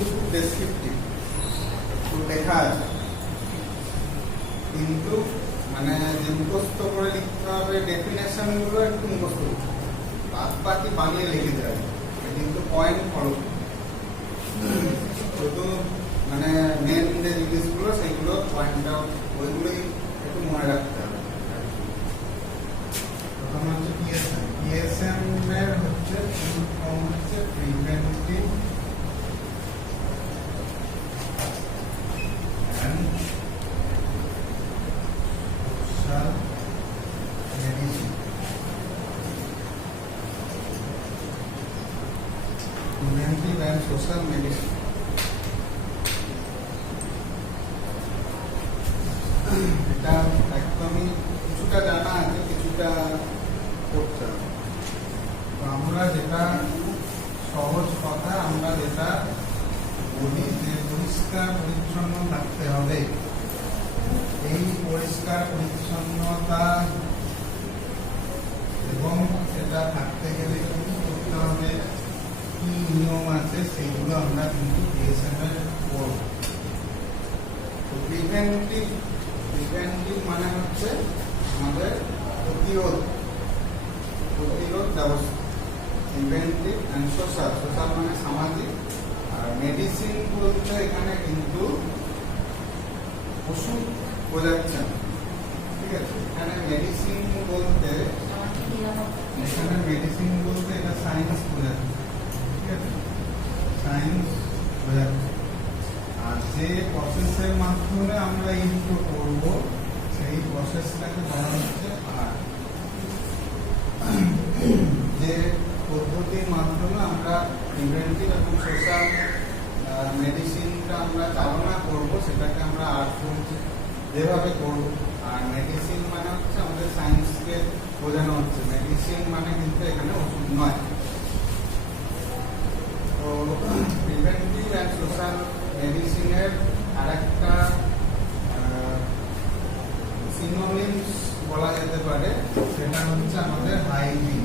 কিন্তু খুব ডেসক্রিপটিভ, খুব লেখা আছে, কিন্তু মানে যে মুখস্থ করে লিখতে হবে ডেফিনেশন গুলো একটু মুখস্থ করতে হবে, বাদ বাকি বানিয়ে লিখে দেওয়া কিন্তু পয়েন্ট ফলো শুধু মানে মেন যে জিনিসগুলো সেইগুলো পয়েন্টটা ওইগুলোই একটু মনে রাখতে হবে। প্রথম হচ্ছে পিএসএম। পিএসএম এর হচ্ছে ফুল ফর্ম হচ্ছে preventive and social medicine. Preventive and social medicine এটা একদমই কিছুটা জানা আছে, কিছুটা করতে হবে। তো আমরা যেটা সহজ কথা, আমরা যেটা বলি যে পরিষ্কার পরিচ্ছন্ন থাকতে হবে, এই পরিষ্কার পরিচ্ছন্নতা এবং সেটা থাকতে গেলে কি করতে হবে, কি নিয়ম আছে, সেইগুলো আমরা কিন্তু ডিএসএম এর পড়ব। তো প্রিভেন্টিভ মানে হচ্ছে আমাদের প্রতিরোধ ব্যবস্থা। প্রিভেন্টিভ এন্ড সোশ্যাল, সোশ্যাল মানে সামাজিক, আর মেডিসিন বলতে এখানে কিন্তু ওষুধ বোঝাচ্ছে না, ঠিক আছে? এখানে মেডিসিন বলতে এটা সায়েন্স বোঝাচ্ছে, ঠিক আছে? সায়েন্স বোঝাচ্ছে। আর যে প্রসেসের মাধ্যমে আমরা ইনপুট করব সেই প্রসেসটাকে বলা হচ্ছে আর্ট। যে পদ্ধতির মাধ্যমে আমরা প্রিভেন্টিভ এবং সোশ্যাল মেডিসিনটা আমরা চালনা করব সেটাকে আমরা আর্ট বলছি, যেভাবে করব। আর মেডিসিন মানে হচ্ছে আমাদের সায়েন্সকে বোঝানো হচ্ছে, মেডিসিন মানে কিন্তু এখানে ওষুধ নয়। তো প্রিভেন্টিভ এন্ড সোশ্যাল মেডিসিনের আরেকটা সিনোনিমস বলা যেতে পারে, সেটা হচ্ছে আমাদের হাইজিন।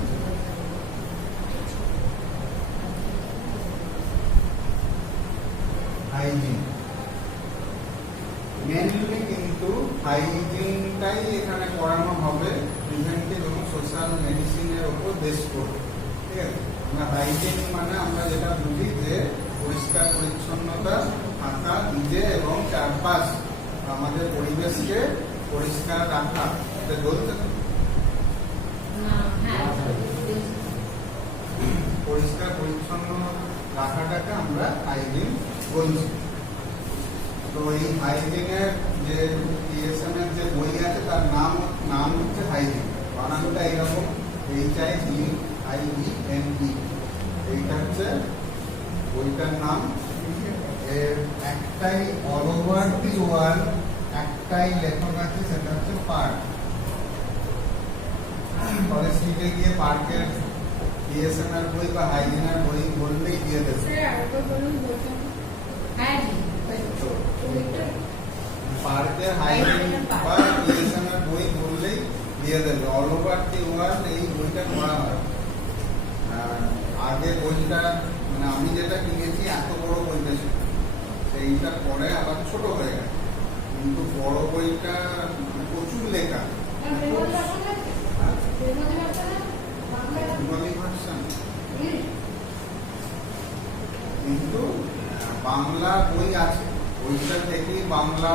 হাইজিন মেনলি কিন্তু হাইজিনটাই এখানে করানো হবে প্রিভেন্টিভ এবং সোশ্যাল মেডিসিনের উপর বেস করে, ঠিক আছে? আমরা হাইজিন মানে আমরা যেটা বুঝি যে পরিষ্কার পরিচ্ছন্নতা থাকা, নিজে এবং চারপাশ আমাদের পরিবেশকে পরিষ্কার রাখা। এটা বলতে পরিষ্কার পরিচ্ছন্ন রাখাটাকে আমরা হাইজিন বলছি। তো এই হাইজিনের যে পিএসএম এর যে বই আছে তার নাম হচ্ছে হাইজিন, বানানটা এইরকম HIGIENE। এইটা হচ্ছে বইটার নাম। এর একটাই অল ওভার দি ওয়ার্ল্ড একটাই লেখক আছে, সেটা হচ্ছে পার্ক। কলেজ স্ট্রিটে গিয়ে পার্কের পিএসএম এর বই বা হাইজিনের বই বললেই দিয়ে দেবে। পার্কের হাইজিন বা পিএসএম এর বই বললেই দিয়ে দেবে। অল ওভার দি ওয়ার্ল্ড এই বইটা পড়া হয়। আগে বইটা মানে আমি যেটা কিনেছি এত বড় বইটা ছিল, সেইটা পরে আবার ছোট হয়ে গেছে, কিন্তু বড় বইটা প্রচুর লেখা। কিন্তু বাংলা বই আছে, বইটা থেকেই বাংলা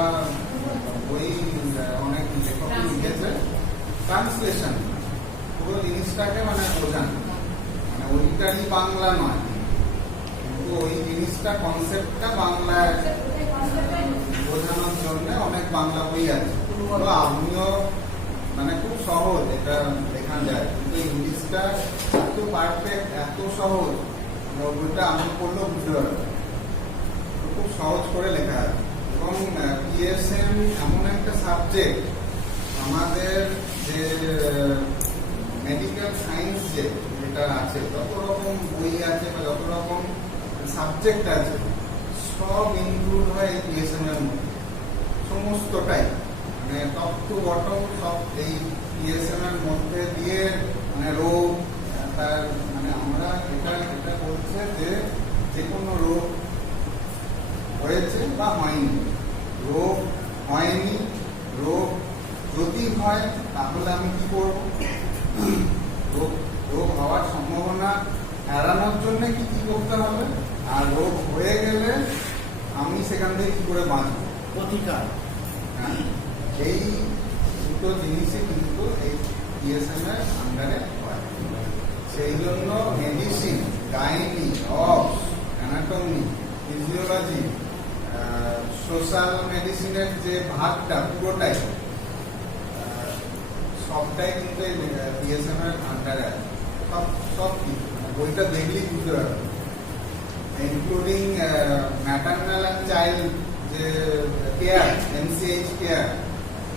বই অনেক লেখক লিখেছে, ট্রান্সলেশন পুরো জিনিসটাকে মানে বোঝান, মানে ওইটারই বাংলা নয়, কিন্তু ওই জিনিসটা কনসেপ্টটা বাংলায় বোঝানোর জন্য অনেক বাংলা বই আছে। তো আমিও মানে খুব সহজ এটা লেখা যায়, কিন্তু ইংলিশটা এত পারফেক্ট, এত সহজ, বইটা আমি পড়লেও বুঝতে পারবো, খুব সহজ করে লেখা আছে। এবং পিএসএম এমন একটা সাবজেক্ট, আমাদের যে মেডিকেল সায়েন্স যেটা আছে, যত রকম বই আছে বা যত রকম সাবজেক্ট আছে, সব ইনক্লুড হয় এই পিএসএম এর মধ্যে, সমস্তটাই মানে টপ টু বটম সব এই পিএসএম এর মধ্যে দিয়ে, মানে রোগ তার মানে আমরা এটা বলছে যে কোনো রোগ হয়েছে বা হয়নি। রোগ হয়নি, রোগ যদি হয় তাহলে আমি কি করব? রোগ হওয়ার সম্ভাবনা এড়ানোর জন্য কি কি করতে হবে, আর রোগ হয়ে গেলে আমি সেখান থেকে কি করে বাঁচবো, প্রতিকার। হ্যাঁ, এই দুটো জিনিসই কিন্তু এই DSM এর আন্ডারে হয়। সেই জন্য মেডিসিন, গাইনি, অবস, অ্যানাটমি, ফিজিওলজি, সোশ্যাল মেডিসিনের যে ভাগটা পুরোটাই সবটাই কিন্তু এই DSM এর আন্ডারে আছে। সব কিছু বইটা দেখলেই বুঝতে পারবে, ইনক্লুডিং ম্যাটারনাল অ্যান্ড চাইল্ড যে কেয়ার, MCH কেয়ার,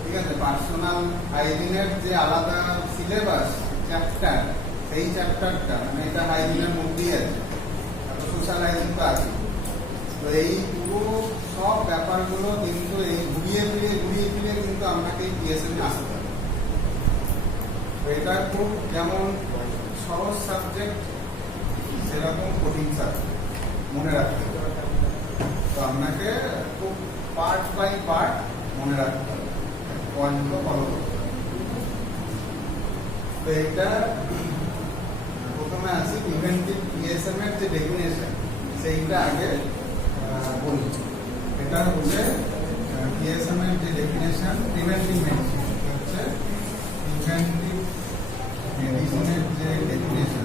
ঠিক আছে, পার্সোনাল হাইজিনের যে আলাদা সিলেবাস চ্যাপ্টার, সেই চ্যাপ্টারটা মানে এটা হাইজিনের মধ্যেই আছে, সোশ্যাল হাইজিন তো আছে। তো এই পুরো সব ব্যাপারগুলো কিন্তু এই ঘুরিয়ে ফিরিয়ে কিন্তু আপনাকে DSM আসতে হবে। এটা খুব যেমন সহজ সাবজেক্ট সেরকম কঠিন সাবজেক্ট, মনে রাখতে হবে। তো আপনাকে খুব পার্ট বাই পার্ট মনে রাখতে হবে, পয়েন্টগুলো ফলো করতে হবে। তো এটা প্রথমে আসি প্রিভেন্টিভ DSM এর যে ডেফিনেশন, সেইটা আগে বলি। এটা হচ্ছে DSM এর যে ডেফিনেশন, প্রিভেন্টিভ মেডিসিন হচ্ছে প্রিভেন্টিভ মেডিসিনের যে ডেফিনেশন,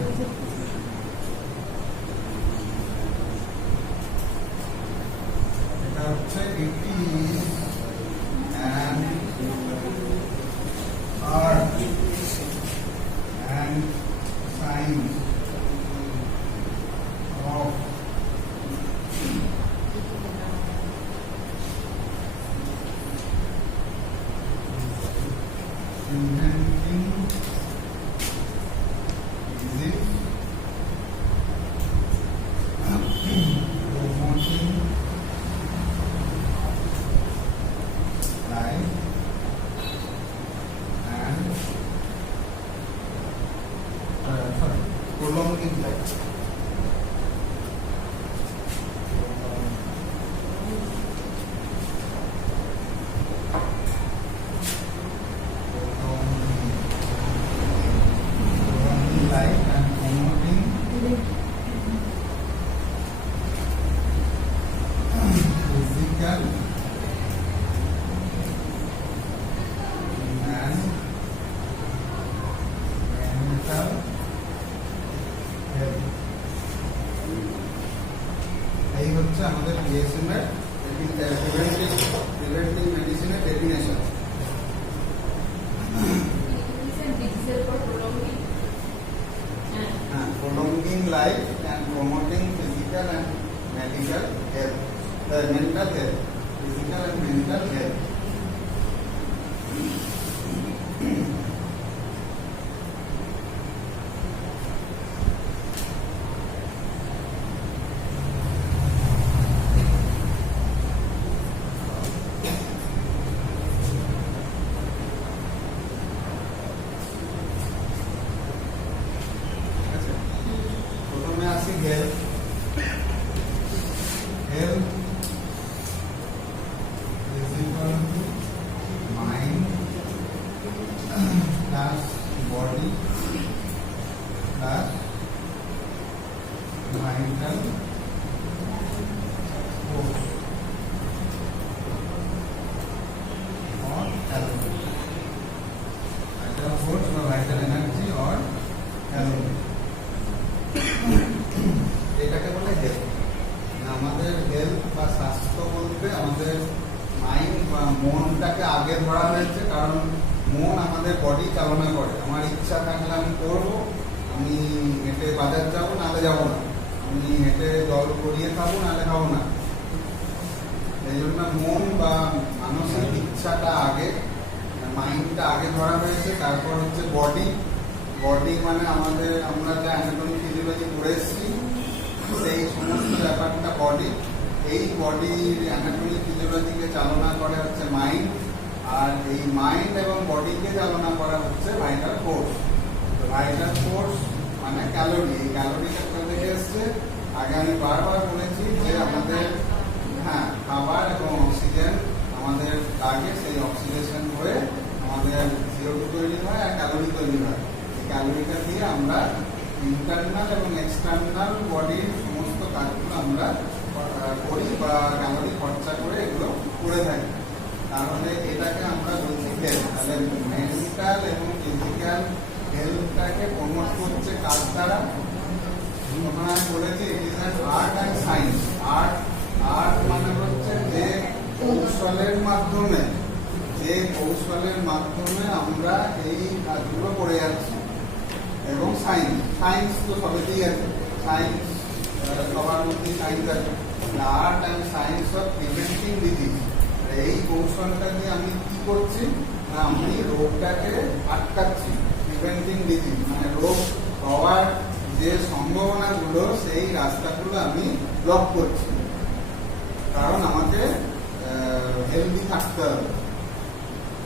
এটা হচ্ছে it is an art and science of preventing disease, promoting life, and prolonging life. Life and promoting physical and mental health. এই হচ্ছে আমাদের DSM এর প্রিভেন্টিভ মেডিসিনের definition. Prolonging life and promoting physical and medical health, mental health, physical and mental health. প্রথমে আসি health. Health is equal to mind plus body plus vital force और calorie, vital force और vital energy और calorie, এটাকে বলে health. আমাদের health বা স্বাস্থ্য বলতে আমাদের মাইন্ড বা মনটাকে আগে ধরা হয়েছে, কারণ মন আমাদের বডি চালনা করে। আমার ইচ্ছা থাকলে আমি করবো, আমি হেঁটে বাজার যাবো নাহলে যাবো না, আমি হেঁটে জল গড়িয়ে খাবো নাহলে খাবো না। এই জন্য মন বা মানসিক ইচ্ছাটা আগে, মাইন্ডটা আগে ধরা হয়েছে। তারপর হচ্ছে বডি। বডি মানে আমাদের আমরা যা অ্যানাটমি ফিজিওলজি পড়ে এসেছি সেই সমস্ত ব্যাপারটা বডি। এই বডির অ্যানাটমি ফিজিওলজিকে চালনা করে হচ্ছে মাইন্ড, আর এই মাইন্ড এবং বডিকে চালনা করা হচ্ছে ভাইটাল ফোর্স। ভাইটাল ফোর্স মানে ক্যালোরি। এই ক্যালোরিটা কোথা থেকে এসছে? আগে আমি বারবার বলেছি যে আমাদের হ্যাঁ, খাবার এবং অক্সিজেন আমাদের লাগে, সেই অক্সিডেশন হয়ে আমাদের CO2 তৈরি হয় আর ক্যালোরি তৈরি হয়। এই ক্যালোরিটা দিয়ে আমরা ইন্টারনাল এবং এক্সটার্নাল বডির সমস্ত কাজগুলো আমরা করি বা ক্যালোরি খরচা করে এগুলো করে থাকি। তাহলে এটাকে আমরা বলছি হেলথ। তাহলে মেন্টাল এবং ফিজিক্যাল হেলথটাকে প্রমোট করছে কাজ দ্বারা? আমরা বলেছি it is an art and science. Art মানে হচ্ছে যে কৌশলের মাধ্যমে আমরা এই কাজগুলো করে যাচ্ছি, এবং সায়েন্স তো সবেতেই আছে, সায়েন্স সবার মধ্যে সায়েন্স আছে। Art and science of preventing disease. এই কৌশলটা দিয়ে আমি কি করছি না, আমি রোগটাকে আটকাচ্ছি। প্রিভেন্টিং ডিজিজ মানে রোগ হওয়ার যে সম্ভাবনাগুলো, সেই রাস্তাগুলো আমি ব্লক করছি, কারণ আমাকে হেলদি থাকতে হবে।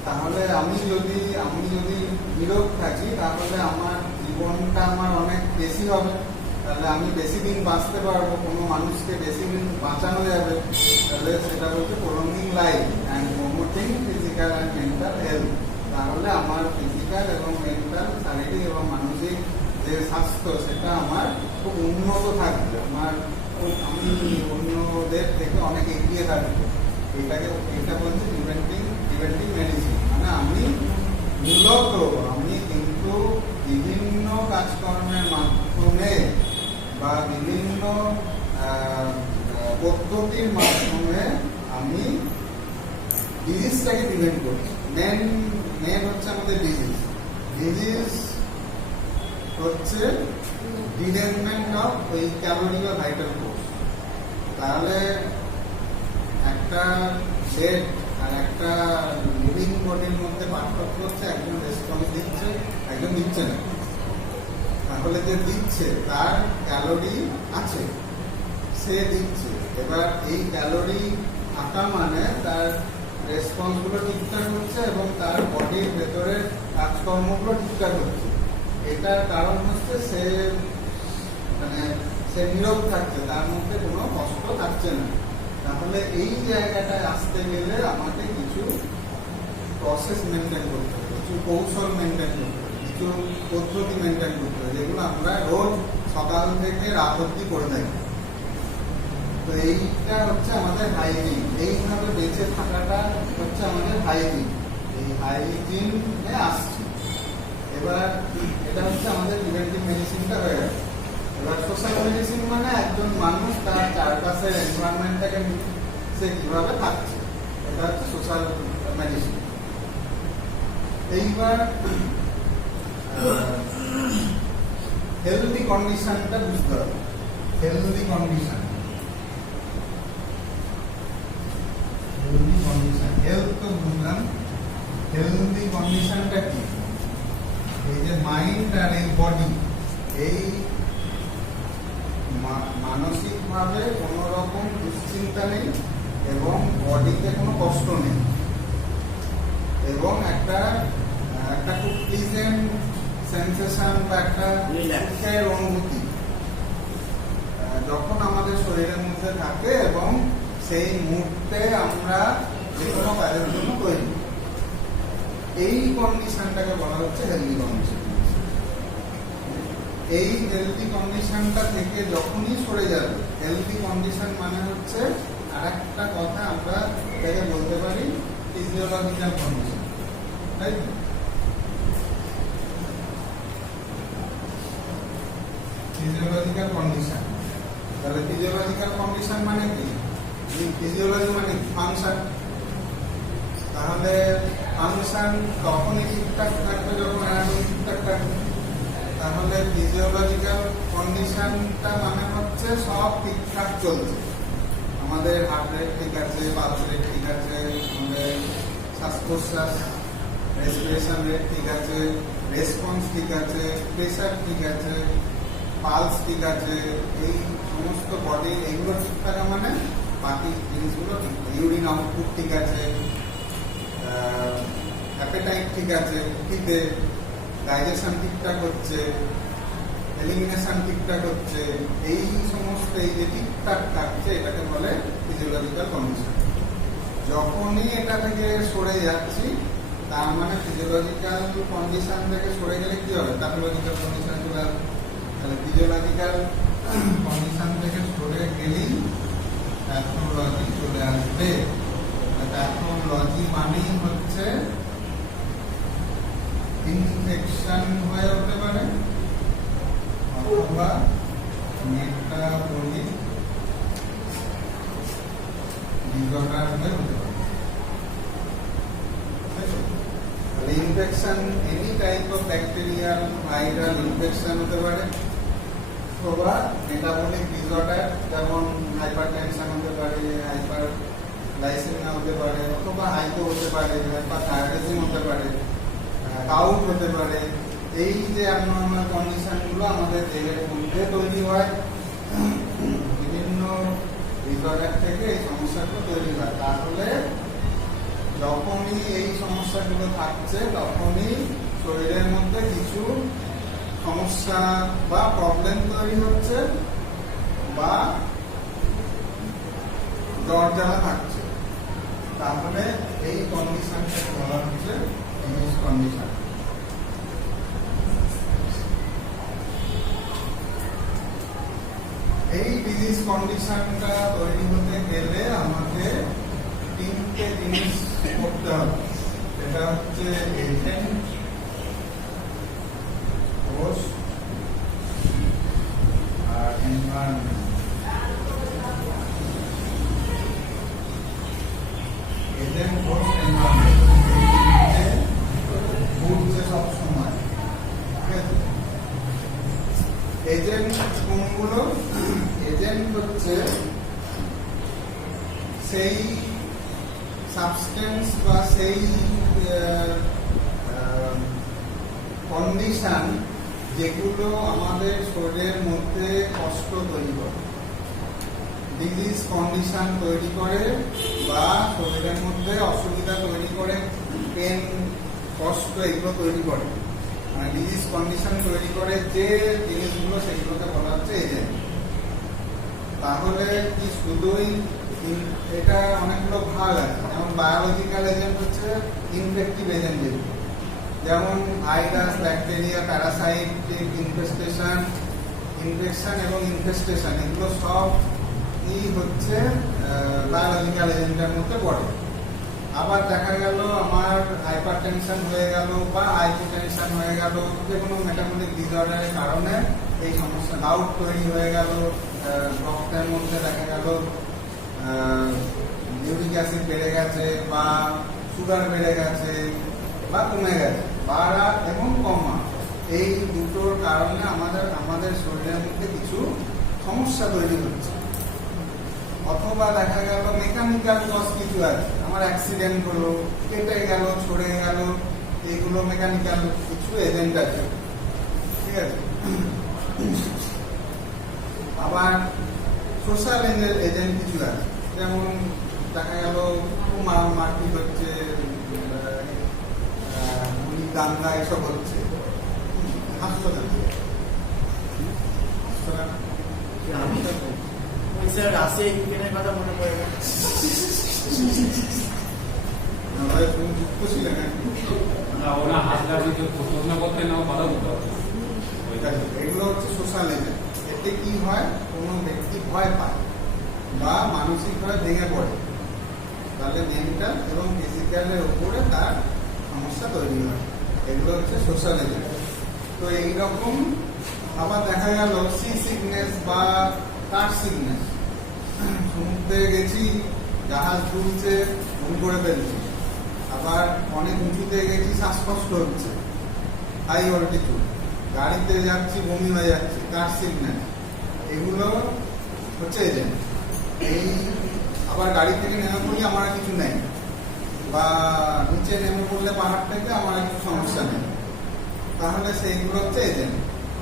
তাহলে আমি যদি নিরোগ থাকি, তাহলে আমার জীবনটা আমার অনেক বেশি হবে, তাহলে আমি বেশি দিন বাঁচতে পারবো, কোনো মানুষকে বেশি দিন বাঁচানো যাবে। তাহলে সেটা হচ্ছে prolonging life and promoting physical and mental health. তাহলে আমার ফিজিক্যাল এবং মেন্টাল, শারীরিক এবং মানসিক যে স্বাস্থ্য, সেটা আমার খুব উন্নত থাকবে, আমি অন্যদের থেকে অনেক এগিয়ে থাকবো। এটা বলছে প্রিভেন্টিং মেডিসিন। মানে আমি কিন্তু বিভিন্ন কাজকর্মের মাধ্যমে বা বিভিন্ন পদ্ধতির মাধ্যমে আমি ডিজিজটাকে প্রিভেন্ট করছি। মেন হচ্ছে আমাদের ডিজিজ হচ্ছে ডিরেনমেন্ট অফ ওই ক্যালোরি বা ভাইটাল ফোর্স। তাহলে একটা ডেড আর একটা লিভিং বডির মধ্যে পার্থক্য হচ্ছে, একজন রেসপন্স দিচ্ছে, একজন দিচ্ছে না। তাহলে যে দিচ্ছে তার ক্যালোরি আছে, সে দিচ্ছে। এবার এই ক্যালোরি থাকা মানে তার রেসপন্সগুলো ঠিকঠাক হচ্ছে এবং তার বডির ভেতরে কাজকর্মগুলো ঠিকঠাক হচ্ছে। এটার কারণ হচ্ছে সে নীরব থাকছে, তার মধ্যে কোনো কষ্ট থাকছে না। তাহলে এই জায়গাটায় আসতে গেলে আমাকে কিছু প্রসেস মেনটেন করতে হবে, কিছু কৌশল মেনটেন করতে হবে, কিছু পদ্ধতি মেনটেন করতে হবে, যেগুলো আমরা রোজ সকাল থেকে রাত অব্দি করে থাকি। তো এইটা হচ্ছে আমাদের হাইজিন। এইভাবে বেঁচে থাকাটা হচ্ছে আমাদের হাইজিন। এই হাইজিনে আসছি। এবার এটা হচ্ছে আমাদের প্রিভেন্টিভ মেডিসিনটা হয়ে গেছে। এবার সোশ্যাল মেডিসিন মানে একজন মানুষ তার চারপাশের এনভায়রনমেন্টটাকে সে কিভাবে থাকছে, এটা হচ্ছে সোশ্যাল মেডিসিন। এইবার হেলদি কন্ডিশনটা বুঝতে হবে। হেলদি কন্ডিশন, হেলথ তো বুঝলাম। হেলদি কন্ডিশনটা কি? এই যে মাইন্ড আর এই বডি, এই মানসিকভাবে কোনো রকম দুশ্চিন্তা নেই এবং বডিতে কোনো কষ্ট নেই, এবং একটা খুব প্লিজেন্ট সেন্সেশন বা একটা সুখের অনুভূতি যখন আমাদের শরীরের মধ্যে থাকে, এবং সেই মুহূর্তে আমরা যে কোনো কাজের জন্য তৈরি। এই কন্ডিশনটাকে বলা হচ্ছে হেলদি কন্ডিশন। এই হেলদি কন্ডিশনটা থেকে যখনই সরে যাবে, হেলদি কন্ডিশন মানে হচ্ছে আরেকটা কথা আমরা এটাকে বলতে পারি ফিজিওলজিক্যাল কন্ডিশন, তাই তো? Physiological condition. তাহলে ফিজিওলজিক্যাল কন্ডিশন মানে কি? ফিজিওলজি মানে ফাংশন। তাহলে ফাংশন তখনই ঠিকঠাক থাকবে যখন অ্যানাটমি ঠিকঠাক থাকবে। তাহলে ফিজিওলজিক্যাল কন্ডিশনটা মানে হচ্ছে সব ঠিকঠাক চলছে। আমাদের হার্ট রেট ঠিক আছে, পালস রেট ঠিক আছে, আমাদের শ্বাস প্রশ্বাস রেসপিরেশন রেট ঠিক আছে, রেসপন্স ঠিক আছে, প্রেশার ঠিক আছে, পালস ঠিক আছে, এই সমস্ত বডি এইগুলো ঠিক থাকা মানে বাকি জিনিসগুলো ঠিক। ইউরিন আউটপুট ঠিক আছে, অ্যাপেটাইট ঠিক আছে, খিদে, ডাইজেশন ঠিকঠাক হচ্ছে, এলিমিনেশন ঠিকঠাক হচ্ছে, এই সমস্ত এই যে ঠিকঠাক থাকছে এটাকে বলে ফিজিওলজিক্যাল কন্ডিশন। যখনই এটা থেকে সরে যাচ্ছি তার মানে ফিজিওলজিক্যাল কন্ডিশন থেকে সরে গেলে কি হবে, প্যাথোলজিক্যাল কন্ডিশন চলে আসবে। তাহলে ফিজিওলজিক্যাল কন্ডিশন থেকে সরে গেলেই প্যাথোলজি চলে আসবে। প্যাথোলজি মানেই হচ্ছে ইনফেকশন হয়ে হতে পারে অথবা মেটাবলিক ডিসঅর্ডার হয়ে হতে পারে। Infection any type of bacterial viral infection হতে পারে অথবা মেটাবলিক ডিসঅর্ডার যেমন হাইপারটেনশন হতে পারে, হাইপার গ্লাইসেমিয়া হতে পারে, অথবা হাইপো হতে পারে, হাইপারথাইরয়েডিজম হতে পারে, গাউট হতে পারে। এই যে অ্যাবনর্মাল কন্ডিশনগুলো আমাদের দেহের মধ্যে তৈরি হয়, বিভিন্ন ডিসঅর্ডার থেকে এই সমস্যাগুলো তৈরি হয়। তাহলে যখনই এই সমস্যাগুলো থাকছে তখনই শরীরের মধ্যে কিছু সমস্যা বা প্রবলেম তৈরি হচ্ছে বা জ্বর জ্বালা থাকছে, তাহলে এই কন্ডিশনটাকে বলা হচ্ছে ডিজিজ কন্ডিশন। এই ডিজিজ কন্ডিশনটা তৈরি হতে গেলে আমাকে তিনটে জিনিস করতে হবে। সেটা হচ্ছে এজেন্ট, হোস্ট আর এনভায়রনমেন্ট। এজেন্ট, হোস্ট, এনভায়রনমেন্ট ঘুরছে সবসময়। ঠিক আছে, এজেন্ট কোনগুলো? এজেন্ট হচ্ছে সেই সাবস্টেন্স বা সেই কন্ডিশন যেগুলো আমাদের শরীরের মধ্যে কষ্ট তৈরি করে, ডিজিজ কন্ডিশন তৈরি করে বা শরীরের মধ্যে অসুবিধা তৈরি করে, পেন, কষ্ট এগুলো তৈরি করে, মানে ডিজিজ কন্ডিশন তৈরি করে যে জিনিসগুলো, সেগুলোকে বলা হচ্ছে এজেন্ট। তাহলে কি শুধুই এটা অনেকগুলো ভাগ আছে, যেমন বায়োলজিক্যাল এজেন্ট হচ্ছে ইনফেক্টিভ এজেন্ট, যেমন virus, bacteria, parasitic infestation, infection এবং ইনফেস্টেশন, এগুলো সব হচ্ছে বায়োলজিক্যাল এজেন্টের মধ্যে পড়ে। আবার দেখা গেল আমার হাইপারটেনশন হয়ে গেল বা হাইপোটেনশন হয়ে গেল, যে কোনো মেটাবলিক ডিসঅর্ডারের কারণে এই সমস্যা, গাউট তৈরি হয়ে গেল, রক্তের মধ্যে দেখা গেল ইউরিক অ্যাসিড বেড়ে গেছে বা সুগার বেড়ে গেছে বা কমে গেছে, বাড়া এবং কমা, এই দুটোর কারণে আমাদের শরীরের মধ্যে কিছু সমস্যা তৈরি হচ্ছে। অথবা দেখা গেল মেকানিক্যাল কজ কিছু আছে, আমার অ্যাক্সিডেন্ট হলো, কেটে গেল, ছড়ে গেল, এগুলো মেকানিক্যাল কিছু এজেন্ট আছে। ঠিক আছে, আবার সোশ্যাল এজেন্ট কিছু আছে, যেমন দেখা গেল মারপিট হচ্ছে, দাঙ্গা এসব হচ্ছে, হাসপাতাল রাশিয়া ইউক্রেনের কথা মনে পড়ে গেল। যুক্ত ছিলেন ওরা হাসপাতাল প্রশ্ন করতে না কথা বলতে হবে। এগুলো হচ্ছে সোশ্যাল এজেন্ট। এতে কি হয়, কোনো ব্যক্তি ভয় পায় বা মানসিকভাবে ভেঙে পড়ে, তাহলে মেন্টাল এবং ফিজিক্যালের উপরে তার সমস্যা তৈরি হয়, এগুলো হচ্ছে সোশ্যাল এজেন্ট। তো এইরকম আবার দেখা গেল সি সিকনেস বা কার সিকনেস, সমুদ্রে গেছি, জাহাজ ডুবছে, ঘুম করে ফেলছি, আবার অনেক উঁচুতে গেছি, শ্বাসকষ্ট হচ্ছে, হাই অল্টিটিউড, গাড়িতে যাচ্ছি, বমি হয়ে যাচ্ছে, কার সিকনেস, এগুলো হচ্ছে এজেন্ট। এই আবার গাড়ি থেকে নেমে পড়লে আমার কিছু নেই, বা নিচে নেমে পড়লে পাহাড় থেকে আমার কিছু সমস্যা নেই, তাহলে সেইগুলো হচ্ছে এজেন্ট।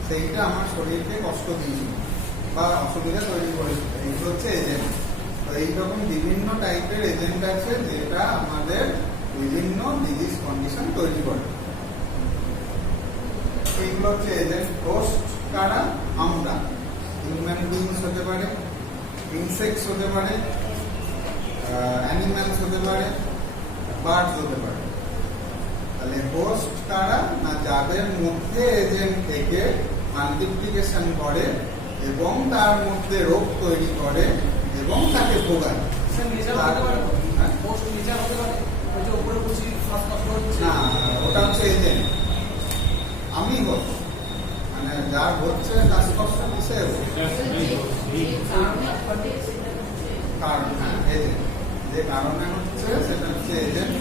সেইটা আমার শরীরকে কষ্ট দিয়েছিল বা অসুবিধা তৈরি করেছিল, এইগুলো হচ্ছে এজেন্ট। তো এইরকম বিভিন্ন টাইপের এজেন্ট আছে যেটা আমাদের বিভিন্ন ডিজিজ কন্ডিশন তৈরি করে। এইগুলো হচ্ছে এজেন্ট। হোস্ট কারা? আমরা, হিউম্যান বিংস হতে পারে, ইনসেক্টস হতে পারে, অ্যানিম্যালস হতে পারে, বার্ডস হতে পারে। তাহলে হোস্ট কারা না, যাদের মধ্যে এজেন্ট থেকে মাল্টিপ্লিকেশন করে এবং তার মধ্যে রোগ তৈরি করে এবং তাকে ভোগায়। স্যার নেচার হতে পারে, হ্যাঁ? পোস্ট নেচার হতে পারে, ওই যে উপরে বসে শ্বাসকষ্ট হচ্ছে। না, ওটা হচ্ছে এজেন্ট। আমি হোস্ট, মানে যার হচ্ছে শ্বাসকষ্ট সে host। কারণ হ্যাঁ এজেন্ট, যে কারণে হচ্ছে সেটা হচ্ছে এজেন্ট,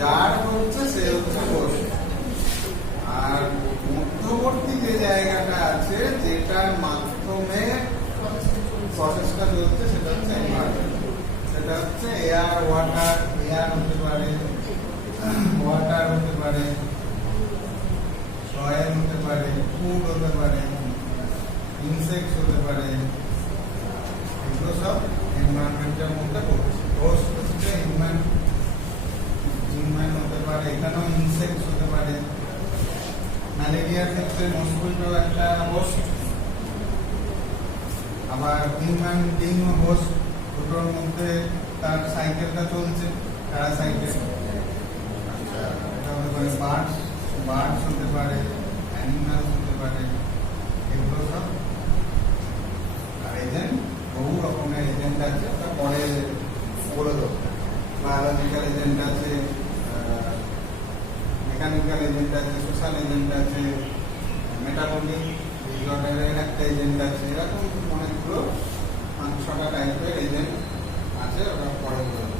যার হচ্ছে সে হচ্ছে হোস্ট। আর মধ্যবর্তী যে জায়গাটা আছে যেটার মাধ্যমে প্রসেসটা চলছে সেটা হচ্ছে এনভায়রনমেন্ট। সেটা হচ্ছে এয়ার, ওয়াটার, এয়ার হতে পারে, ওয়াটার হতে পারে, সয়েল হতে পারে, ফুড হতে পারে, ইনসেক্টস হতে পারে। এগুলো সব এনভায়রনমেন্টের মধ্যে পড়ছে। হোস্ট হচ্ছে হিউম্যান হতে পারে, এখানেও ইনসেক্টস হতে পারে। ম্যালেরিয়ার ক্ষেত্রে মসকিটো একটা হোস্ট, আবার হিউম্যান বিং হোস্ট। দুটোর মধ্যে তার সাইকেলটা চলছে, প্যারাসাইকেল। এটা হতে পারে বার্ডস হতে পারে, অ্যানিমালস হতে পারে, এগুলো সব। আর এজেন্ট, বহু রকমের এজেন্ট আছে, ওটা পরে বলে দেবো। বায়োলজিক্যাল এজেন্ট আছে, মেকানিক্যাল এজেন্ট আছে, সোশ্যাল এজেন্ট আছে, মেটাবলিক ডিসঅর্ডারের একটা এজেন্ট আছে। এরকম অনেকগুলো 5-6টা টাইপের এজেন্ট আছে, ওটা পরে বলে দেবো।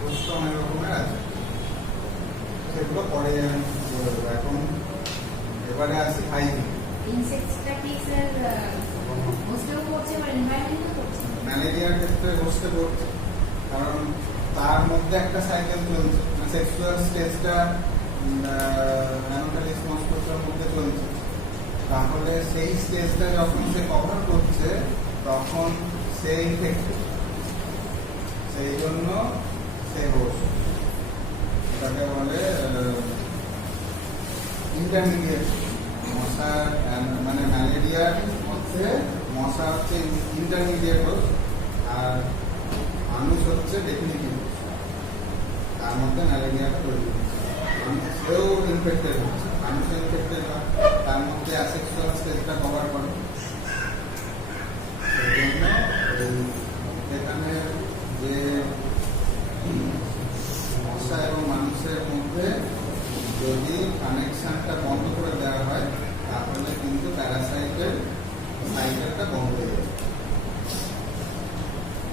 হোস্ট অনেক রকমের আছে, সেগুলো পরে বলে দেবো। এখন এবারে আসি হাইজিন। ইনসেক্টসটা কি স্যার হোস্টেও করছে বা এনভায়রনমেন্টও করছে? ম্যালেরিয়ার ক্ষেত্রে হোস্টে পড়ছে, কারণ তার মধ্যে একটা সাইকেল চলছে। সেক্সুয়াল স্টেজটা অ্যানোফিলিস মস্কিটোর মধ্যে চলছে। তাহলে সেই স্টেজটা যখন সে কভার করছে তখন সে ইনফেক্টেড, সেই জন্য সে হোস্ট। এটাকে বলে ইন্টারমিডিয়েট। মশা মানে ম্যালেরিয়ার মধ্যে মশা হচ্ছে ইন্টারমিডিয়েট হোস্ট, আর মানুষ হচ্ছে ডেফিনিটিভ হোস্ট। তার মধ্যে ম্যালেরিয়াটা তৈরি হচ্ছে, সেও ইনফেক্টেড হচ্ছে, মানুষও ইনফেক্টেড হয়, তার মধ্যে অ্যাসেক্সুয়াল স্টেজটা কভার করে। সেই জন্য এখানে যে মশা এবং মানুষের মধ্যে যদি কানেকশনটা বন্ধ করে দেওয়া হয় তাহলে কিন্তু প্যারাসাইটের সাইকেলটা বন্ধ হয়ে যাবে।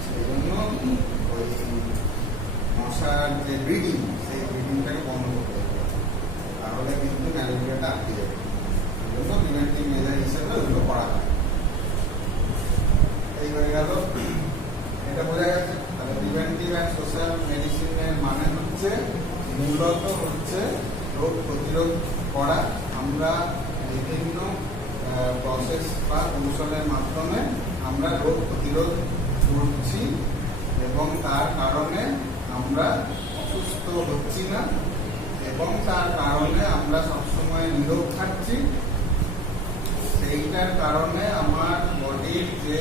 সেই জন্য ওই মশার যে ব্রিডিং, সেই ব্রিডিংটাকে বন্ধ করতে হবে, তাহলে কিন্তু ম্যালেরিয়াটা আটকে যাবে। সেই জন্য প্রিভেন্টিভ মেজার হিসেবে ওগুলো করা হয়। এই হয়ে গেল, এটা বোঝা গেছে। তাহলে প্রিভেন্টিভ অ্যান্ড সোশ্যাল মেডিসিনের মানে হচ্ছে মূলত হচ্ছে রোগ প্রতিরোধ করা। আমরা বিভিন্ন প্রসেস বা কৌশলের মাধ্যমে আমরা রোগ প্রতিরোধ করছি এবং তার কারণে আমরা অসুস্থ হচ্ছি না এবং তার কারণে আমরা সবসময় নিরোগ থাকছি। সেইটার কারণে আমার বডির যে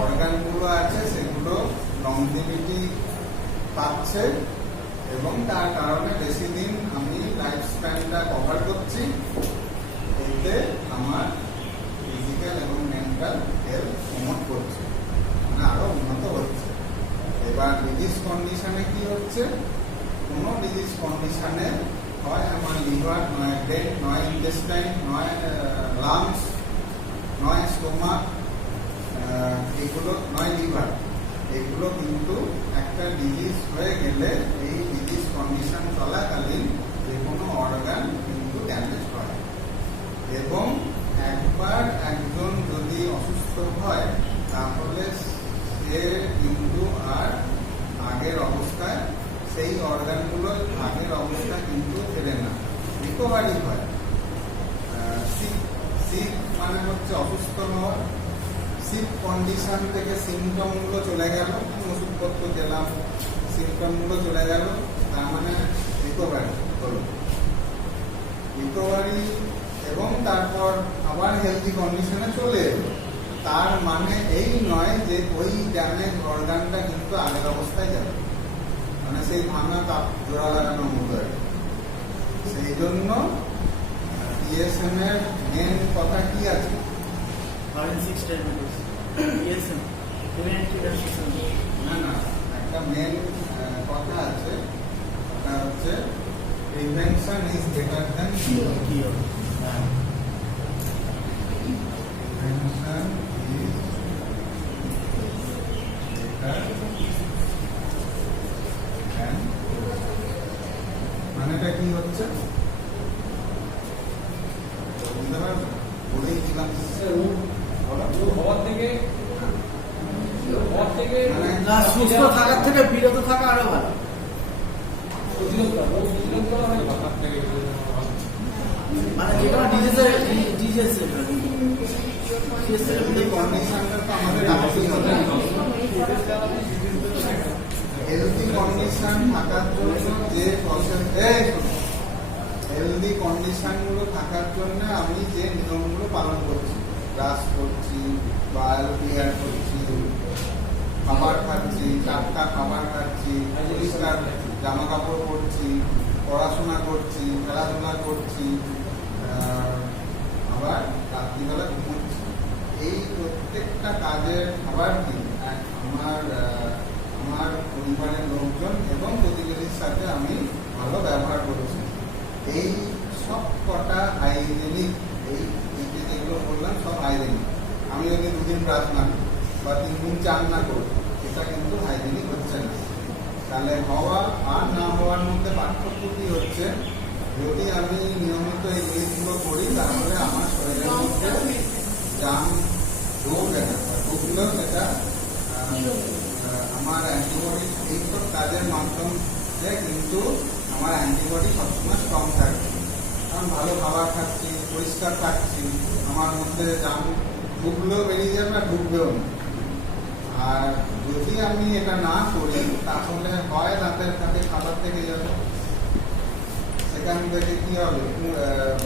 অর্গানগুলো আছে সেগুলো লংজিভিটি পাচ্ছে এবং তার কারণে বেশি দিন আমি লাইফ স্প্যানটা কভার করছি। এতে আমার ফিজিক্যাল এবং মেন্টাল হেলথ প্রমোট করছে, মানে আরো উন্নত হচ্ছে। এবার ডিজিজ কন্ডিশনে কি হচ্ছে, কোনো ডিজিজ কন্ডিশনে হয় আমার লিভার, নয় ব্রেন, নয় ইন্টেস্টাইন, নয় লাংস, নয় স্টোমাক, এগুলো নয় লিভার, এগুলো কিন্তু একটা ডিজিজ হয়ে গেলে এই ডিজিজ কন্ডিশন চলাকালীন যে কোনো অর্গান কিন্তু ড্যামেজ হয়। এবং একবার একজন যদি অসুস্থ হয় তাহলে সে কিন্তু আর আগের অবস্থায় সেই অর্গানগুলো আগের অবস্থায় কিন্তু ফেরে না, রিকভারি হয়। সিক মানে হচ্ছে অসুস্থ হওয়া। সিক কন্ডিশন থেকে সিমটমগুলো চলে গেল, ওষুধপত্র খেলাম, সিমটমগুলো চলে গেল, তার মানে রিকভারি হলো। রিকভারি এবং তারপর আবার হেলদি কন্ডিশনে চলে এলো। তার মানে এই নয় যে ওই ড্যামেজ অর্গানটা কিন্তু আগের অবস্থায় যাবে, মানে সেই ভাঙা তাপ জোড়া লাগানোর মতো আর কি। সেই জন্য DSM এর মেন কথা কি আছে? Forensic diagnosis. ESM. Preventive assessment. না না, একটা মেন কথা আছে, ওটা হচ্ছে prevention is better than cure. Cure. Prevention is better than, মানেটা কি হচ্ছে বুঝতে পারবে? বলেই দিলাম। হওয়ার থেকে মানে না, সুস্থ থাকার থেকে বিরত থাকা আরো ভালো। সরকার থেকে মানে যে কোনো ডিজিজ এই কন্ডিশনটা তো আমাদের রাখতেই হবে। হেলদি কন্ডিশন থাকার জন্য যে প্রসেস, হেলদি কন্ডিশন গুলো থাকার জন্য আমি যে নিয়মগুলো পালন করছি, ব্রাশ করছি, বাল ক্লিয়ার করছি, খাবার খাচ্ছি, টাটকা খাবার খাচ্ছি, পরিষ্কার জামা কাপড় পরছি, পড়াশোনা করছি, খেলাধুলা করছি, আবার রাত্রিবেলা ঘুমোচ্ছি, এই প্রত্যেকটা কাজের খাবার কি আমার পরিবারের লোকজন এবং প্রতিবেশীর সাথে আমি ভালো ব্যবহার করছি। এই সব কটা হাইজেনিক, এই যে যেগুলো বললাম সব হাইজেনিক। আমি যদি দুদিন ব্রাশ না করি বা 3 দিন চান না করি, এটা কিন্তু হাইজেনিক হচ্ছে না। তাহলে হওয়া আর না হওয়ার মধ্যে পার্থক্য কি হচ্ছে? যদি আমি নিয়মিত এই জিনিসগুলো করি তাহলে আমার শরীরের মধ্যে জাম ঢুকবে না, ঢুকলেও সেটা আমার অ্যান্টিবডি এইসব কাজের মাধ্যমে কিন্তু আমার অ্যান্টিবডি সবসময় স্ট্রং থাকবে। কারণ ভালো খাবার খাচ্ছি, পরিষ্কার থাকছি, আমার মধ্যে জাম ঢুকলেও বেরিয়ে যাবে আর ঢুকবেও না। আর যদি আমি এটা না করি তাহলে হয় দাঁতের কাছে খাবার থেকে যাবে, সেখান থেকে কি হবে,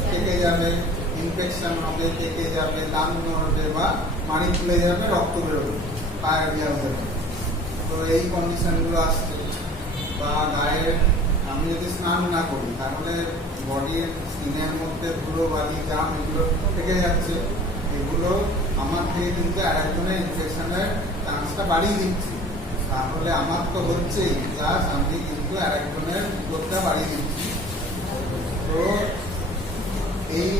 কেটে যাবে, ইনফেকশন হবে, কেটে যাবে, দাম হবে বা পানি ফুলে যাবে, রক্ত বেরোবে, ডায়রিয়া হবে। তো এই কন্ডিশনগুলো আসছে। বা গায়ে আমি যদি স্নান না করি তাহলে বডির স্কিনের মধ্যে ধুলো বালি জাম এগুলো থেকে যাচ্ছে, এগুলো আমার থেকে কিন্তু আরেকজনের ইনফেকশনের চান্সটা বাড়িয়ে দিচ্ছি। তাহলে আমার তো হচ্ছেই, প্লাস আমি কিন্তু আরেকজনের বিপদটা বাড়িয়ে দিচ্ছি। তো এই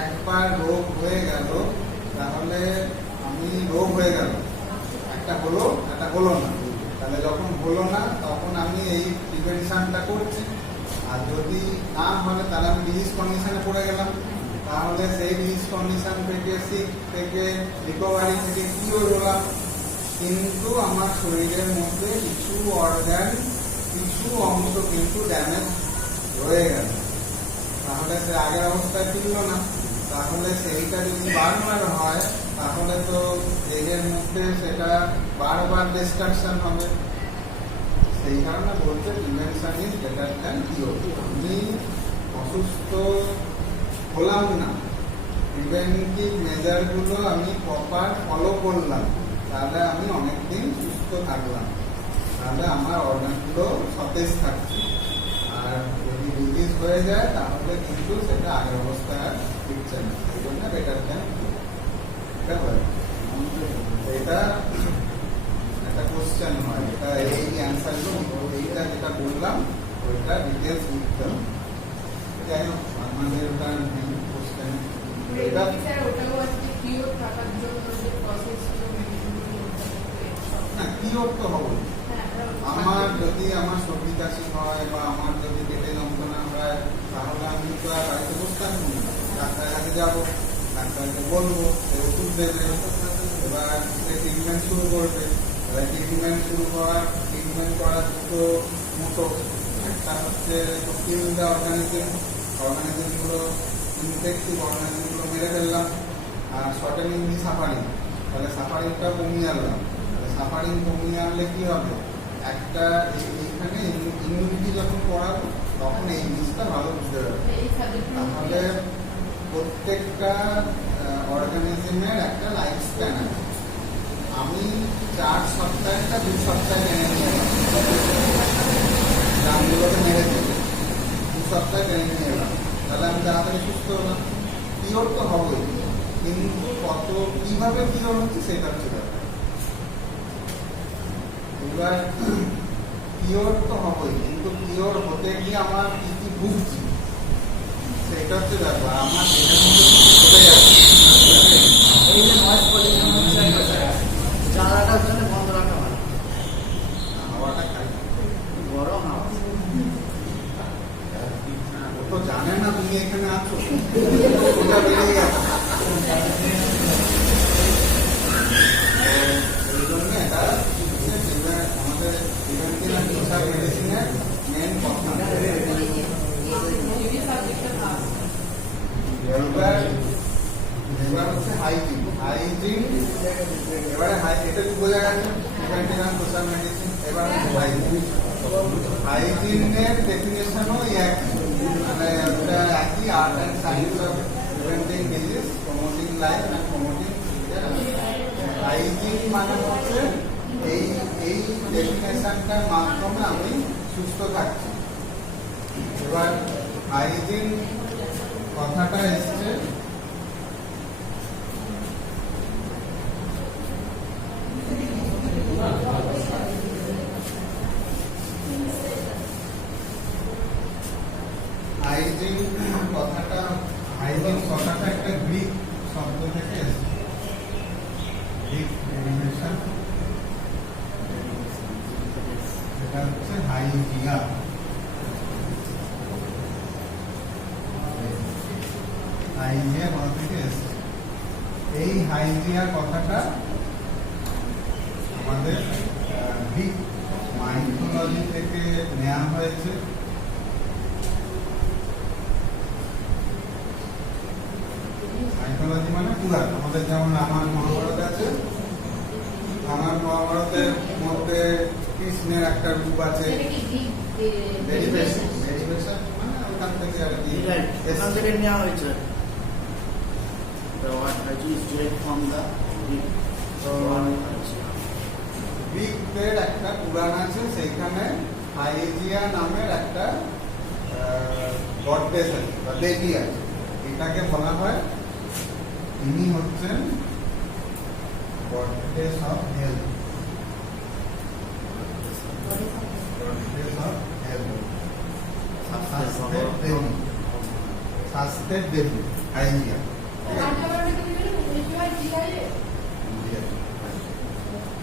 একবার রোগ হয়ে গেল, তাহলে আমি রোগ হয়ে গেল, একটা হলো না। তাহলে যখন হলো না তখন আমি এই প্রিভেনশনটা করছি। আর যদি না হলে তাহলে আমি ডিজিজ কন্ডিশনে পড়ে গেলাম, তাহলে সেই ডিজিজ কন্ডিশন থেকে সিক থেকে রিকভারি থেকে কিওর হলাম, কিন্তু আমার শরীরের মধ্যে কিছু অর্গান, কিছু অংশ কিন্তু ড্যামেজ রয়ে গেল। তাহলে সে আগের অবস্থায় ফিরল না। তাহলে সেইটা যদি বারবার হয় তাহলে তো দেহের মধ্যে সেটা বারবার ডিস্ট্রাকশন হবে। সেই কারণে বলতে prevention is better than cure. আমি অসুস্থ হলাম না, প্রিভেন্টিভ মেজারগুলো আমি প্রপার ফলো করলাম, তাহলে আমি অনেকদিন সুস্থ থাকলাম, তাহলে আমার অর্গানগুলো সতেজ থাকছে। আর যদি ডিজিজ হয়ে যায় তাহলে কিন্তু সেটা আগের অবস্থায় আর ফিরছে না। সেই জন্য বেটার দ্যান এটা হয়। এটা একটা কোশ্চেন হয়, এটা এই অ্যান্সারগুলো, এইটা যেটা বললাম ওইটা ডিটেলস লিখতে হবে। যাই হোক, আমাদের ওটা কোশ্চেন এটা না কিওর তো হবে। আমার যদি আমার সর্দি কাশি হয় বা আমার যদি পেটে যন্ত্রণা হয় তাহলে আমি তো আর বাড়িতে বসে থাকবো না, ডাক্তারের কাছে যাবো, ডাক্তারকে বলবো, সে ওষুধ দেবে, এবার সে ট্রিটমেন্ট শুরু করবে। এবার ট্রিটমেন্ট করার দুটো মতো, একটা হচ্ছে কিল দ্য অর্গানিজমগুলো, ইনফেক্টিভ অর্গানিজমগুলো মেরে ফেললাম, আর শর্টেনিং দি সাফারিং, তাহলে সাফারিংটা কমিয়ে আনলাম। তাহলে সাফারিং কমিয়ে আনলে কি হবে, একটা এইখানে ইমিউনিটি যখন করাবো তখন এই জিনিসটা ভালো বুঝতে পারবে। তাহলে প্রত্যেকটা অর্গানিজমের একটা লাইফ স্প্যান আছে। আমি 4 সপ্তাহটা 2 সপ্তাহে টেনে নিয়ে এলাম, দামগুলোকে মেরে দিতে 2 সপ্তাহে টেনে নিয়ে এলাম, তাহলে আমি তাড়াতাড়ি সুস্থ হলাম। পিওর তো হবই, কিন্তু কত কিভাবে পিওর হচ্ছে সেটা হচ্ছে ব্যাপার। এবার পিওর তো হবই, কিন্তু পিওর হতে গিয়ে আমার কি কি ভুগছি সেটা হচ্ছে ব্যাপার। আমার এটার মধ্যে চলে যাচ্ছে। এই যে নয়েজ পলিউশন হচ্ছে, জানলাটার জন্য বন্ধ রাখা ভালো। হাওয়াটা খাই, গরম হাওয়া। ও তো জানে না তুমি এখানে আছো, ওটা বেরিয়ে গেছে। এই জন্য এটা হচ্ছে আমাদের প্রিভেন্টিভ সোশ্যাল মেডিসিনের মেন কথা। এবার হচ্ছে হাইজিন। এবারে এটা কি বোঝা গেছে প্রিভেন্টিভ সোশ্যাল মেডিসিন। এবার হাইজিনের ডেফিনেশনও একই, মানে ওটা একই, art and science of preventing disease, promoting life and promoting. Hygiene মানে হচ্ছে এই ডেফিনেশনটার মাধ্যমে আমি সুস্থ থাকছি। এবার হাইজিন কথাটা এসছে হাইজিন কথাটা একটা গ্রিক শব্দ থেকে এসেছে। গ্রিক ডেরিভেশন, এটা হচ্ছে হাইজিয়া। হাইজিয়া কথা থেকে এসেছে। এই হাইজিয়া কথাটা আমাদের গ্রিক মাইথোলজি থেকে নেওয়া হয়েছে। মাইথোলজি মানে পুরাণ। আমাদের যেমন রামায়ণ মহাভারত আছে, রামায়ণ মহাভারতের মধ্যে কৃষ্ণের একটা রূপ আছে। ডেরিভেশন মানে ওখান থেকে আর কি এখান থেকে নেওয়া হয়েছে। The word which is derived from the Greek. গ্রিকদের একটা পুরাণ আছে, সেইখানে হাইজিয়া নামের একটা গডেস আছে বা দেবী আছে। এটাকে বলা হয়, ইনি হচ্ছেন goddess of health. Goddess of health, স্বাস্থ্যের দেবী হাইজিয়া।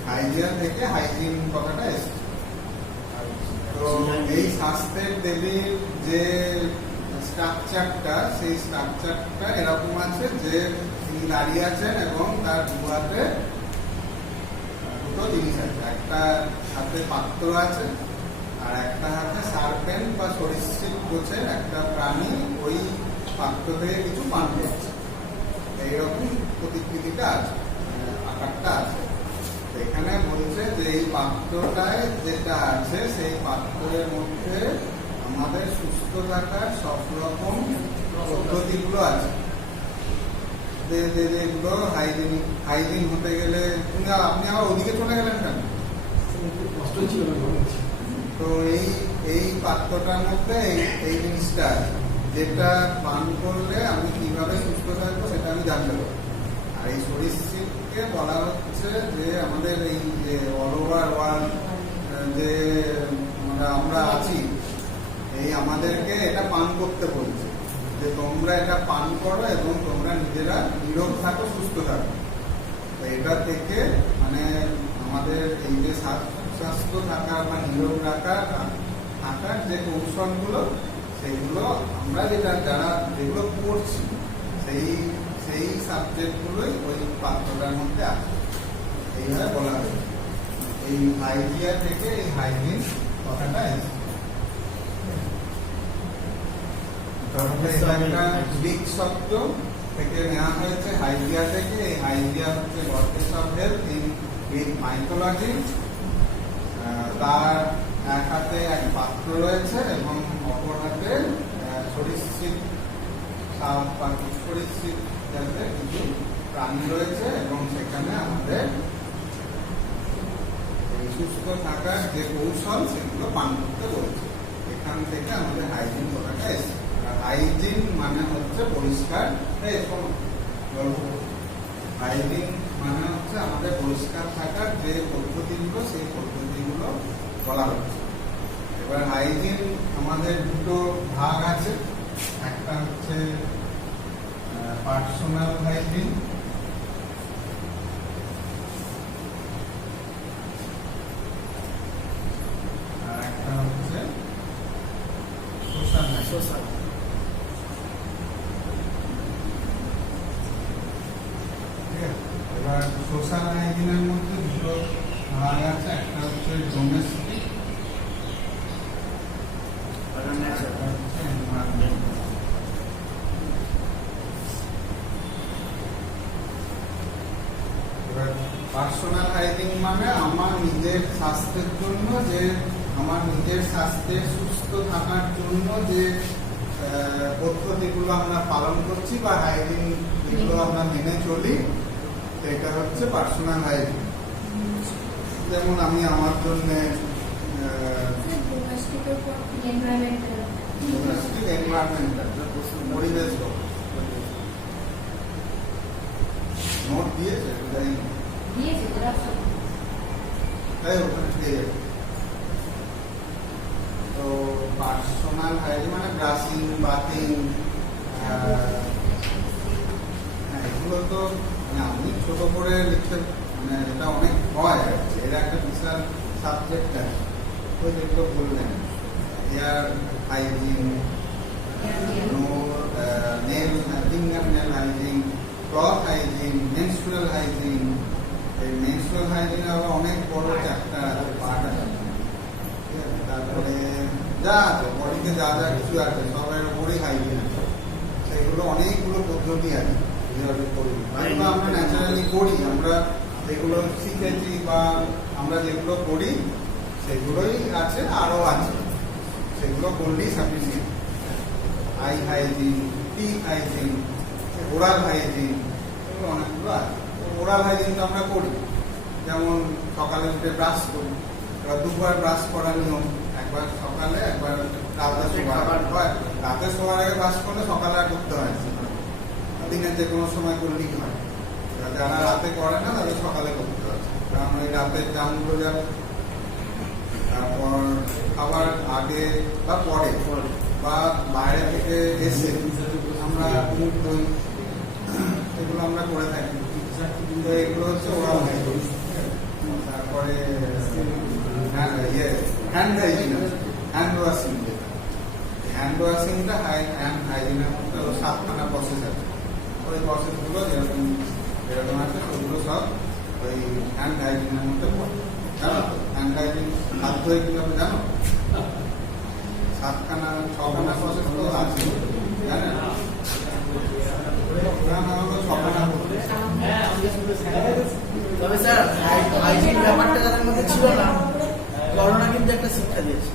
হাইজিয়া থেকে হাইজিন কথাটা এসেছে। তো এই স্বাস্থ্যের দেবীর যে স্ট্রাকচারটা, সেই স্ট্রাকচারটা এরকম আছে যে তিনি দাঁড়িয়ে আছেন এবং তার দু হাতে দুটো জিনিস আছে। একটা হাতে পাত্র আছে আর একটা হাতে সার্পেন্ট বা সরীসৃপ গোছের একটা প্রাণী ওই পাত্র থেকে কিছু পান করছে। এইরকম প্রতিকৃতিটা আছে, আকারটা আছে। এখানে বলছে যে এই পাত্রটায় যেটা আছে সেই পাত্রের মধ্যে আমাদের সুস্থ থাকার সব রকম পদ্ধতিগুলো আছে। যেগুলো হাইজিন হতে গেলে আপনি আবার ওদিকে চলে গেলেন কেন? তো এই পাত্রটার মধ্যে এই জিনিসটা আছে, যেটা পান করলে আমি কিভাবে সুস্থ থাকবো সেটা আমি জানতে পারবো। আর এই সরীসৃপকে বলা হচ্ছে যে আমাদের এই যে অল ওভার ওয়ার্ল্ড যে আমরা আছি, এই আমাদেরকে এটা পান করতে বলছে যে তোমরা এটা পান করো এবং তোমরা নিজেরা নিরোগ থাকো, সুস্থ থাকো। তো এটা থেকে মানে আমাদের এই যে স্বাস্থ্য থাকার বা নিরোগ থাকার যে কৌশলগুলো, সেগুলো আমরা যেগুলো পড়ছি সেই সাবজেক্টগুলোই ওই পাত্রটার মধ্যে আছে। এইভাবে বলা হয়। এই হাইজিয়া থেকে এই হাইজিন কথাটা এসেছে। একটা গ্রিক শব্দ থেকে নেওয়া হয়েছে, হাইজিয়া থেকে। এই হাইজিয়া হচ্ছে goddess of health in Greek mythology. তার এক হাতে এক পাত্র রয়েছে এবং অপর হাতে সরীসৃপ সাপ বা সরীসৃপ জাতীয় কিছু প্রাণী রয়েছে এবং সেখানে আমাদের এই সুস্থ থাকার যে কৌশল সেগুলো পালন করতে বলছে। এখান থেকে আমাদের হাইজিন কথাটা এসেছে। আর হাইজিন মানে হচ্ছে পরিষ্কার। হাইজিন মানে হচ্ছে আমাদের পরিষ্কার থাকার যে পদ্ধতিগুলো সেই পদ্ধতিগুলো বলা হচ্ছে। এবার হাইজিন আমাদের দুটো ভাগ আছে, একটা হচ্ছে পার্সোনাল হাইজিন, আর একটা হচ্ছে সোশ্যাল হাইজিন। সোশ্যাল ঠিক আছে, এবার সোশ্যাল হাইজিনের মধ্যে দুটো ভাগ আছে, একটা হচ্ছে ডোমেস্টিক, আর ন্যাচারাল। একটা হচ্ছে এনভায়রনমেন্টাল। এবার পার্সোনাল হাইজিন মানে আমার নিজের স্বাস্থ্যের জন্য, যে আমার নিজের স্বাস্থ্যের সুস্থ থাকার জন্য যে পদ্ধতিগুলো আমরা পালন করছি বা হাইজিন যেগুলো আমরা মেনে চলি, সেটা হচ্ছে পার্সোনাল হাইজিন। যেমন আমি আমার জন্য এনভায়রনমেন্টাল পরিবেশ নোট দিয়েছে, জানি না। তাই ওখানে পেয়ে যাবে। তো পার্সোনাল হাইজিন মানে ব্রাশিং, বাথিং, এগুলো তো মানে আমি ছোট করে লিখতে মানে এটা অনেক হয় আর কি। এর একটা বিশাল সাবজেক্ট আছে। তো যেগুলো বললেন hair hygiene, nail finger nail hygiene, cloth hygiene, menstrual hygiene. এই মেনস্ট্রুয়াল হাইজিনে আবার অনেক বড় চ্যাপ্টার আছে, পার্ট আছে। ঠিক আছে, তারপরে যা আছে বডিতে যা যা কিছু আছে সবের উপরেই হাইজিন আছে। সেগুলো অনেকগুলো পদ্ধতি আছে যেভাবে করি, এগুলো আমরা ন্যাচারালি করি, আমরা যেগুলো শিখেছি বা আমরা যেগুলো করি সেগুলোই আছে, আরও আছে, সেগুলো করলেই sufficient. I hygiene, T hygiene, oral hygiene, এগুলো অনেকগুলো আছে। ওরাল হাইজিন তো আমরা করি, যেমন সকালে উঠে ব্রাশ করি। এবার দুবার ব্রাশ করার নিয়ম, একবার সকালে একবার রাতে শোবার হয়। রাতে শোয়ার আগে ব্রাশ করলে সকালে আর করতে হয় না, দিনের যে কোনো সময় করলেই হয়। যারা রাতে করে না তাদের সকালে করতে হয়, কারণ ওই রাতের জামগুলো যাবে। তারপর খাবার আগে বা পরে বা বাইরে থেকে এসে আমরা মুখ ধুই, এগুলো আমরা করে থাকি। তো এগুলো হচ্ছে ওরাল হাইজিন। তারপরে হ্যান্ড হাইজিন আছে, হ্যান্ড ওয়াশিং। হ্যান্ড ওয়াশিংটা হ্যান্ড হাইজিনের মধ্যে 7খানা প্রসেস আছে। ওই প্রসেসগুলো যেরকম যেরকম আছে সেগুলো সব ওই হ্যান্ড হাইজিনের মধ্যে পড়ে। জানো তো হ্যান্ড হাইজিন হাত ধুয়ে কিভাবে জানো? 7খানা 6খানা প্রসেস তো আছে, জানেন? 6খানা তবে স্যার হাইজিন ব্যাপারটা যাদের মধ্যে ছিল না, করোনা কিন্তু একটা শিক্ষা দিয়েছে।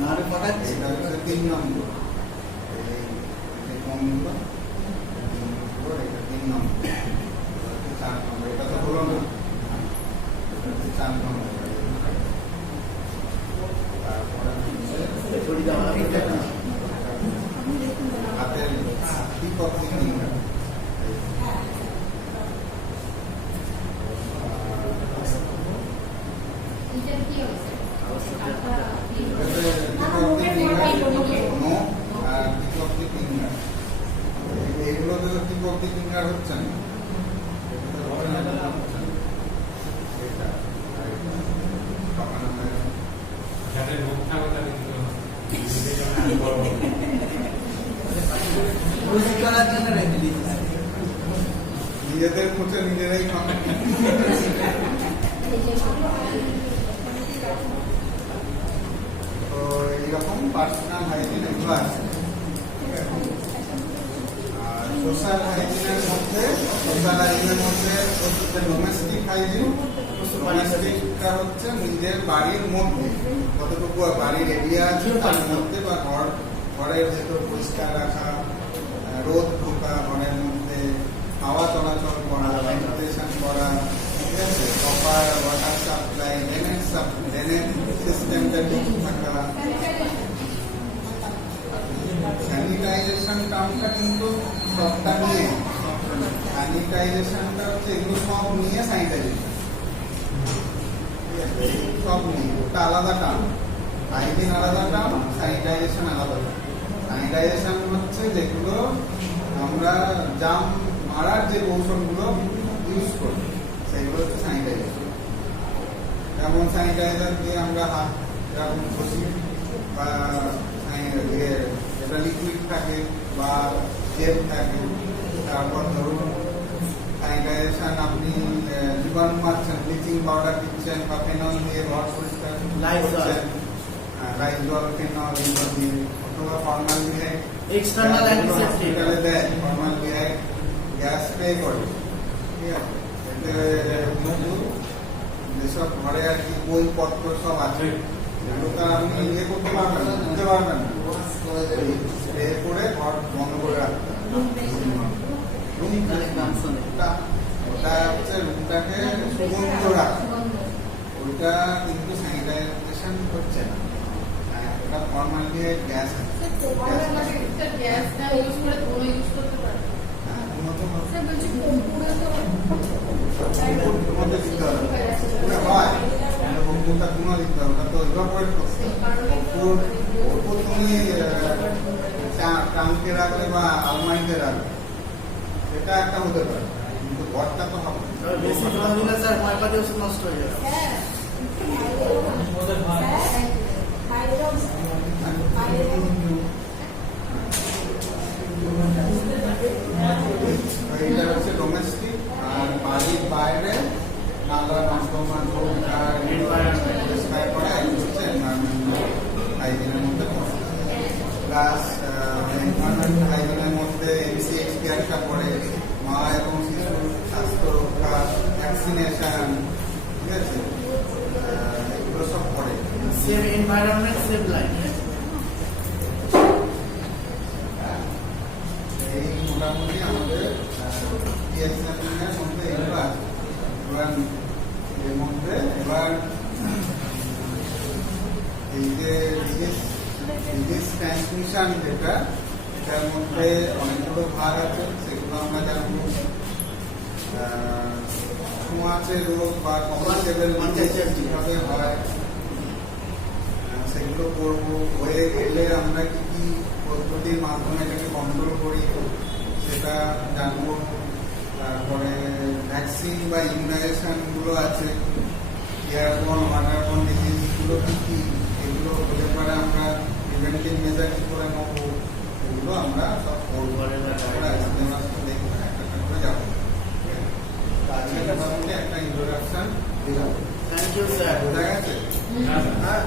নারে পাঠাচ্ছি এটা হচ্ছে 3 নম্বর। এই কোনগুলো? এটা 3 নম্বর। 4 নম্বর। এটা তো হলো না। 4 নম্বর। তারপরে হাতের টিপ অফ দি ফিঙ্গার। এগুলো তো টিপ অফ দি ফিঙ্গার হচ্ছে না, যাদের মুখ থাকবে তাদের কিন্তু করার জন্য রেখে দিয়েছে। নিজেদের খুঁজে নিজেরাই খাবে। তো এইরকম পার্সোনাল হাইজিন এগুলো আছে। আর সোশ্যাল হাইজিনের মধ্যে হচ্ছে ডোমেস্টিক হাইজিন। ডোমেস্টিকটা হচ্ছে নিজের বাড়ির মধ্যে কতটুকু বাড়ির এরিয়া আছে তার মধ্যে বা ঘরের ভেতর পরিষ্কার রাখা, রোদ ঢোকা ঘরের মধ্যে, হাওয়া চলাচল করা, ভেন্টিলেশন করা, ঠিক আছে, প্রপার ওয়াটার সাপ্লাই, ড্রেনেজ সিস্টেমটা ঠিক থাকা। স্যানিটাইজেশন টার্মটা কিন্তু সবটা নিয়ে, স্যানিটাইজেশনটা হচ্ছে এগুলো সব নিয়ে স্যানিটাইজেশন, সব নিয়ে ওটা আলাদা টার্ম। হাইজিন আলাদা টার্ম, স্যানিটাইজেশন আলাদা টার্ম। স্যানিটাইজেশন হচ্ছে যেগুলো আমরা জাম মারার যে কৌশলগুলো ইউজ করি সেগুলো হচ্ছে স্যানিটাইজেশন। যেমন স্যানিটাইজার দিয়ে আমরা হাত যেমন ঘষি বা এটা লিকুইড থাকে বা জেল থাকে। তারপর ধরুন স্যানিটাইজেশন আপনি জীবাণু মারছেন, ব্লিচিং পাউডার দিচ্ছেন বা ফেনল দিয়ে ঘর পরিষ্কার করছেন, লাইজল ফেনল এগুলো দিয়ে, অথবা ফর্মালডিহাইড এক্সটার্নাল অ্যান্টিসেপ্টিক দেয়, ফর্মালডিহাইড গ্যাস স্প্রে করে, ঠিক আছে। এতে যেসব ঘরে আর কি বইপত্র সব আছে এগুলো তো আপনি ইয়ে করতে পারবেন না, দিতে পারবেন না, স্প্রে করে ঘর বন্ধ করে রাখতে ওটা হচ্ছে রুমটাকে সুগন্ধ রাখা, ওইটা কিন্তু স্যানিটাইজেশন হচ্ছে না, ওটা ফর্মালডিহাইড গ্যাস আছে। গ্যাসটা ইউজ করে কোনো ইউজ করতে পারে। হ্যাঁ, উন্নত হবে। স্যার বলছি কম্পুরে তো তোমাদের দিতে হবে, ওটা হয় কম্পুরটা কোনো দিতে হবে, ওটা তো ইভাপোরেট করছে। কম্পুর তুমি ট্রাঙ্কে রাখলে বা আলমারিতে রাখলে এটা একটা হতে পারে, কিন্তু ঘরটা তো হবে না। বেশি জল দিলে স্যার ময়পাতি ওষুধ নষ্ট হয়ে যাবে। হ্যাঁ এটা হচ্ছে ডোমেস্টিক। আর বাড়ির বাইরে নালা নর্দমা পরিষ্কার করা, এগুলো হচ্ছে এনভায়রনমেন্টাল হাইজিনের মধ্যে পড়ে। প্লাস এনভায়রনমেন্টাল হাইজিনের মধ্যে এমসিএক্সপিআরটা পড়ে, মা এবং শিশুর স্বাস্থ্য রক্ষা, ভ্যাকসিনেশন, ঠিক আছে, এগুলো সব পড়ে। Save environment, save life. এই মোটামুটি আমাদের এর মধ্যে এগুলো আছে। এবার এর মধ্যে এই যে ডিজিজ ট্রান্সমিশন যেটা, এটার মধ্যে অনেকগুলো ভাগ আছে, সেগুলো আমরা জানবো। ছোঁয়াচে রোগ বা কমার্সিয়াল কিভাবে হয় সেগুলো করবো। হয়ে গেলে আমরা কি কি পদ্ধতির মাধ্যমে এটাকে কন্ট্রোল করি সেটা জানবো। তারপরে ভ্যাকসিন বা ইমিউনাইজেশন গুলো আছে, এয়ারবোর্ন ওয়াটারবোর্ন ডিজিজ গুলো কি কি, এগুলো হলে পরে আমরা প্রিভেন্টিভ মেজার কি করে নেবো, এগুলো আমরা সব করবো। দেখবো একটা করে যাবো। আজকে মোটামুটি একটা ইন্ট্রোডাকশন দিলাম। Thank you sir. বোঝা গেছে? হ্যাঁ। হ্যাঁ।